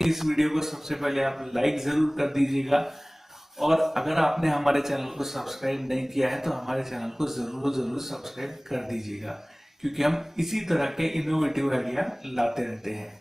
इस वीडियो को सबसे पहले आप लाइक जरूर कर दीजिएगा, और अगर आपने हमारे चैनल को सब्सक्राइब नहीं किया है तो हमारे चैनल को जरूर सब्सक्राइब कर दीजिएगा, क्योंकि हम इसी तरह के इनोवेटिव आइडिया लाते रहते हैं।